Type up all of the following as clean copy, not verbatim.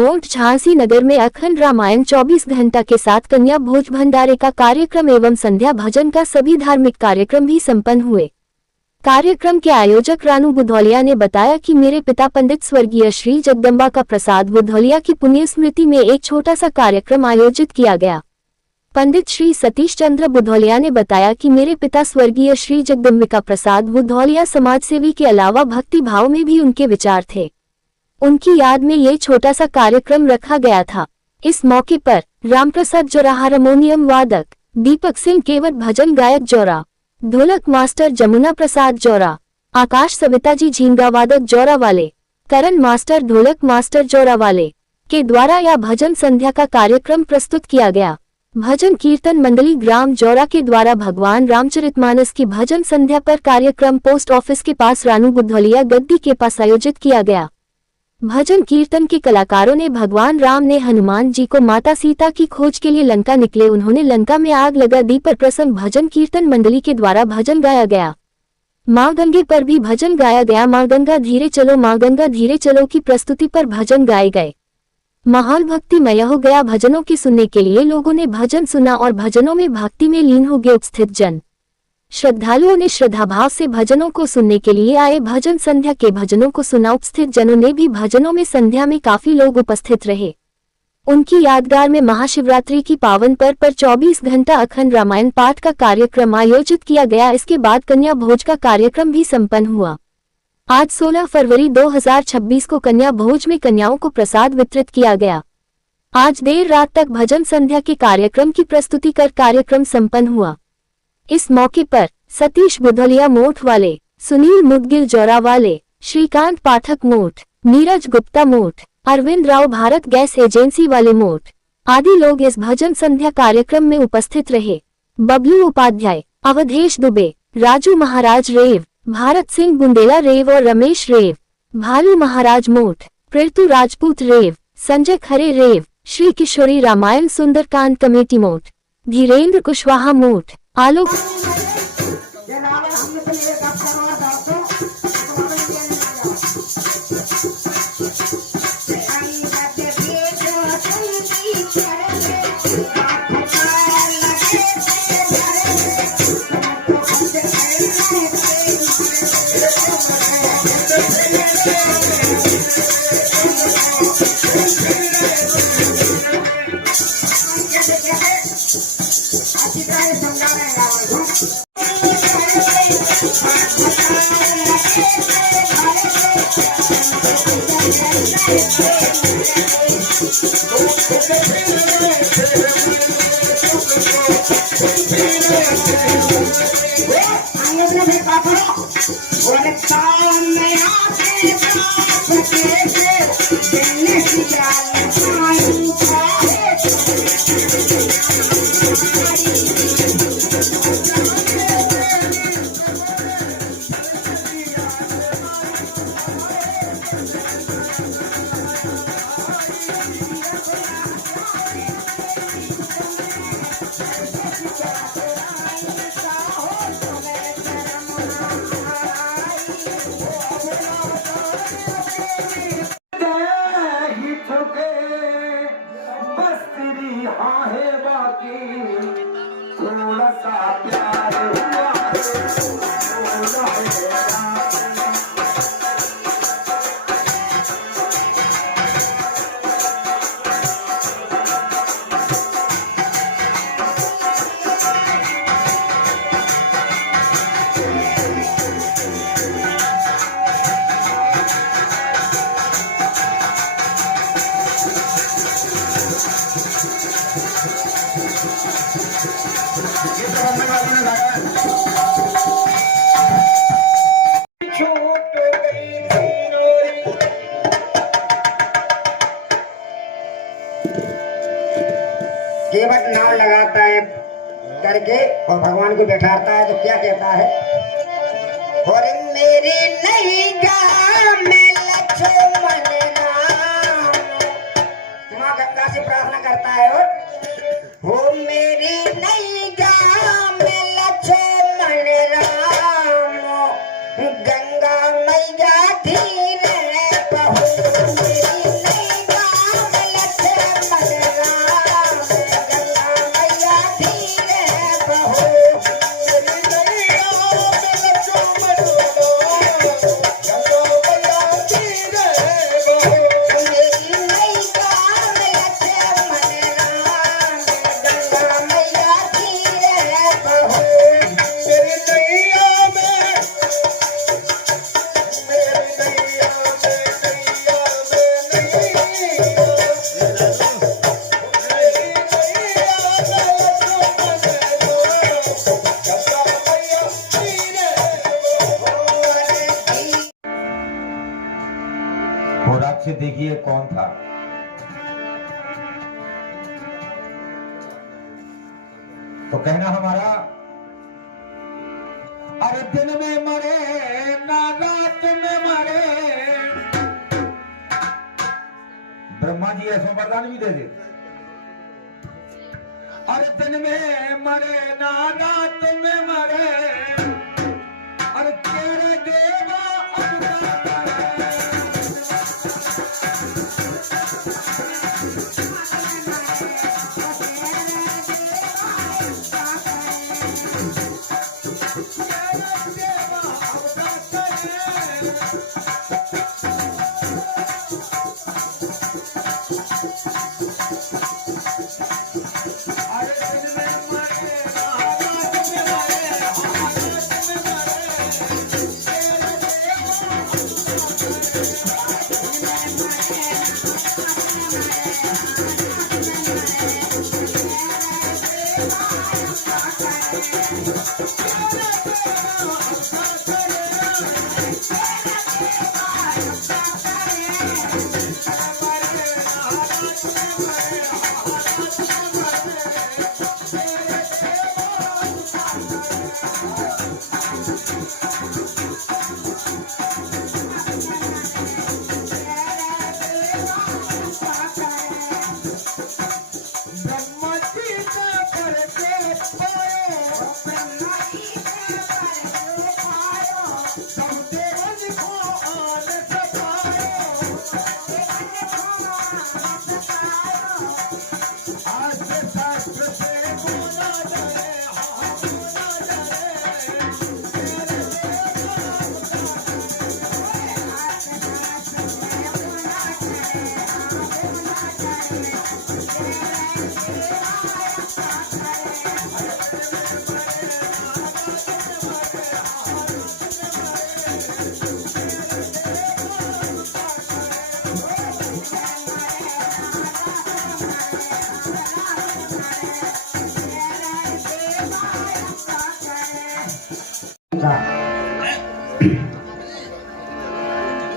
मोट झांसी नगर में अखंड रामायण 24 घंटा के साथ कन्या भोज भंडारे का कार्यक्रम एवं संध्या भजन का सभी धार्मिक कार्यक्रम भी संपन्न हुए। कार्यक्रम के आयोजक रानू बुधौलिया ने बताया कि मेरे पिता पंडित स्वर्गीय श्री जगदम्बा का प्रसाद बुधौलिया की पुण्य स्मृति में एक छोटा सा कार्यक्रम आयोजित किया गया। पंडित श्री सतीश चंद्र बुधौलिया ने बताया कि मेरे पिता स्वर्गीय श्री जगदम्बिका प्रसाद बुधौलिया समाजसेवी के अलावा भक्ति भाव में भी उनके विचार थे। उनकी याद में ये छोटा सा कार्यक्रम रखा गया था। इस मौके पर रामप्रसाद जोरा हारमोनियम वादक, दीपक सिंह केवट भजन गायक जोरा, ढोलक मास्टर जमुना प्रसाद जोरा, आकाश सविताजी झींगा वादक जोरा वाले, करण मास्टर ढोलक मास्टर जोरा वाले के द्वारा यह भजन संध्या का कार्यक्रम प्रस्तुत किया गया। भजन कीर्तन मंडली ग्राम जोरा के द्वारा भगवान रामचरितमानस की भजन संध्या पर कार्यक्रम पोस्ट ऑफिस के पास रानू बुधौलिया गद्दी के पास आयोजित किया गया। भजन कीर्तन के कलाकारों ने भगवान राम ने हनुमान जी को माता सीता की खोज के लिए लंका निकले, उन्होंने लंका में आग लगा दी पर प्रसंग भजन कीर्तन मंडली के द्वारा भजन गाया गया। माँ गंगे पर भी भजन गाया गया। माँ गंगा धीरे चलो, माँ गंगा धीरे चलो की प्रस्तुति पर भजन गाए गए। माहौल भक्तिमय हो गया। भजनों के सुनने के लिए लोगों ने भजन सुना और भजनों में भक्ति में लीन हो गए। उपस्थित जन श्रद्धालुओं ने श्रद्धाभाव से भजनों को सुनने के लिए आए। भजन संध्या के भजनों को सुना। उपस्थित जनों ने भी भजनों में संध्या में काफी लोग उपस्थित रहे। उनकी यादगार में महाशिवरात्रि की पावन पर्व पर 24 घंटा अखंड रामायण पाठ का कार्यक्रम आयोजित किया गया। इसके बाद कन्या भोज का कार्यक्रम भी संपन्न हुआ। आज 16 फरवरी 2026 को कन्या भोज में कन्याओं को प्रसाद वितरित किया गया। आज देर रात तक भजन संध्या के कार्यक्रम की प्रस्तुति कर कार्यक्रम संपन्न हुआ। इस मौके पर सतीश बुधौलिया मोठ वाले, सुनील मुदगिल जोरा वाले, श्रीकांत पाठक मोठ, नीरज गुप्ता मोठ, अरविंद राव भारत गैस एजेंसी वाले मोठ आदि लोग इस भजन संध्या कार्यक्रम में उपस्थित रहे। बबलू उपाध्याय, अवधेश दुबे, राजू महाराज रेव, भारत सिंह बुंदेला रेव और रमेश रेव, भालू महाराज मोठ, प्रीतु राजपूत रेव, संजय खरे रेव, श्री किशोरी रामायण सुंदरकांड कमेटी मोठ, धीरेन्द्र कुशवाहा मोठ, आलोक केवट नाम लगाता है करके और भगवान को बैठाता है तो क्या कहता है, और मेरे नहीं गा में लक्ष्मण राम। माँ गंगा से प्रार्थना करता है, और हो मेरी नहीं गा में लक्ष्मण राम, गंगा मैया धीरे बहू मेरी नहीं गा आंख से देखिए कौन था। तो कहना हमारा, अरे दिन में मरे ना रात में मरे। ब्रह्मा जी ऐसा वरदान भी दे दे, अरे दिन में मरे ना रात में मरे, अरे तेरे देवा अपना करे।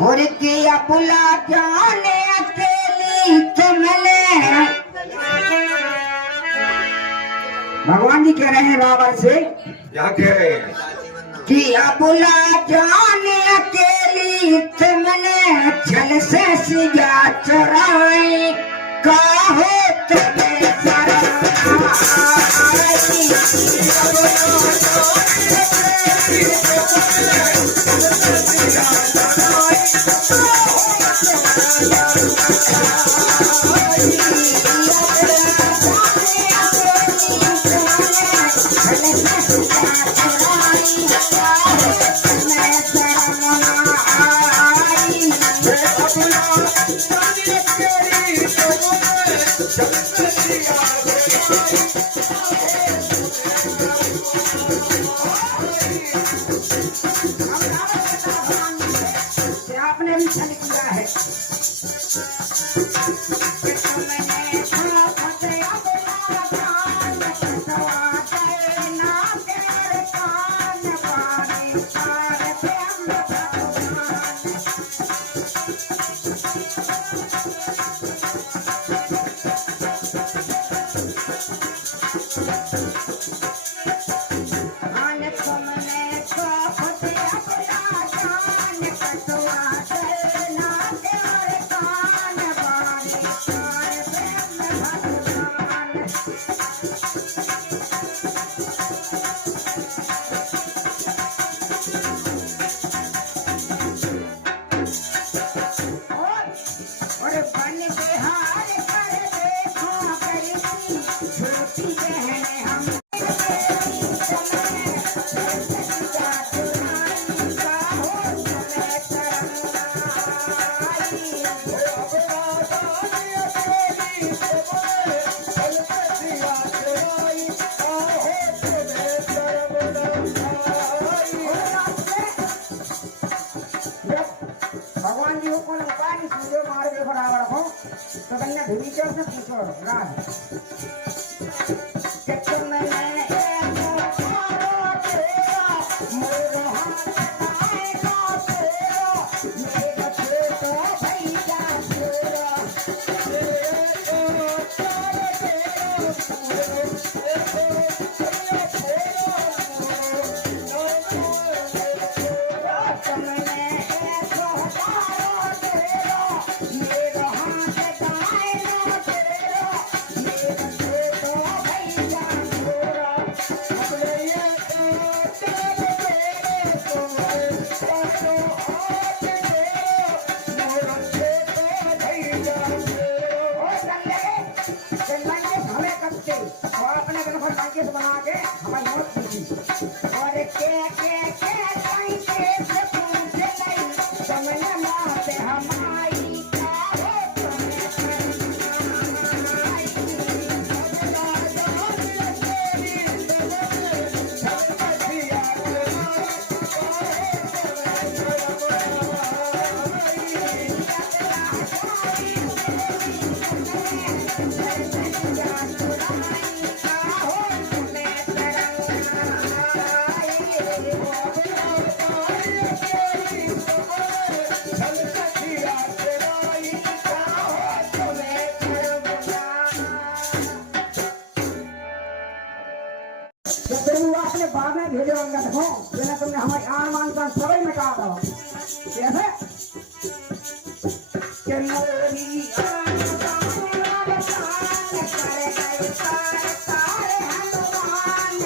और किया बुला जाने अकेली तुमने। भगवान जी कह रहे हैं बाबा से, क्या कह रहे हैं? किया बुला जाने अकेली तुमने, छल से सिया चुराई काहो तुम्हें आपने भी छल किया है। भगवान जी को कौन उपाय नहीं सूर्य मार के बराबर हो तो कन्या भीतर से पूछो राज कितने मैंने एक हमारे आन मान का सभी मिटा दो कैसे कि मोरी आन बान शान करे गए तारे तारे हनुमान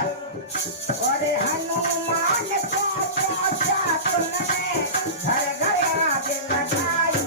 अरे हनुमान को पहुंचा तुमने घर घर आगे लगाई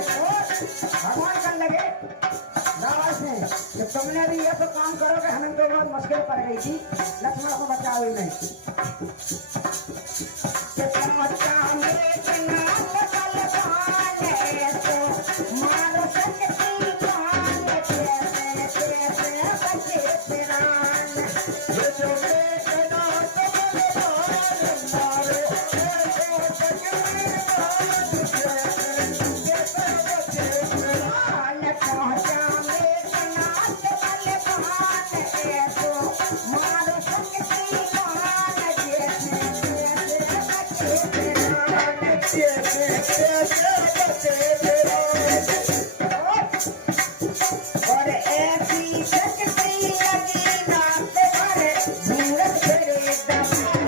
भगवान करने लगे रावण से कि तुमने भी ये तो काम करोगे हमें तो बहुत मुश्किल पड़ गई थी लक्ष्मण को बचाओ ही नहीं कि तुम अच्छा मेरे नाथ कल बहाने तो मारो सकती बहाने कैसे कैसे बचे प्राण ये जो मेरे नाथ कल बहाने मारो कैसे बचे प्राण और ऐसी शक्ति लगी नाथ भरे मूरत करे दम